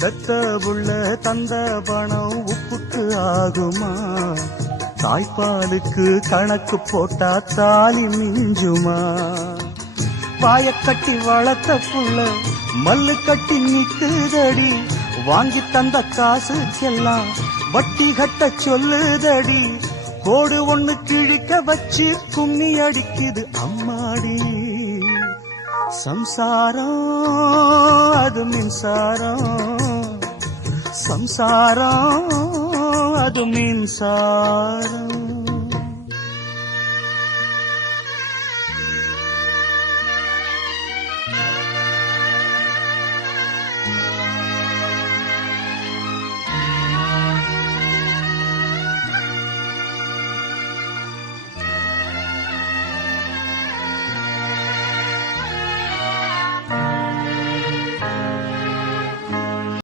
பெத்த புள்ள தந்த பணம் உப்புக்கு ஆகுமா? தாய்ப்பாலுக்கு கணக்கு போட்டா தாலி மிஞ்சுமா? பாய கட்டி வளர்த்த புள்ள மல்லு கட்டி நிக்குதடி. வாங்கி தந்த காசுக்கெல்லாம் வட்டி கட்ட சொல்லுதடி. கோடு ஒண்ணு கிழிக்க வச்சு கும்மி அடிக்குது அம்மாடி. சம்சாரம் அது மின்சாரம். சம்சாரம் அது மின்சாரம்.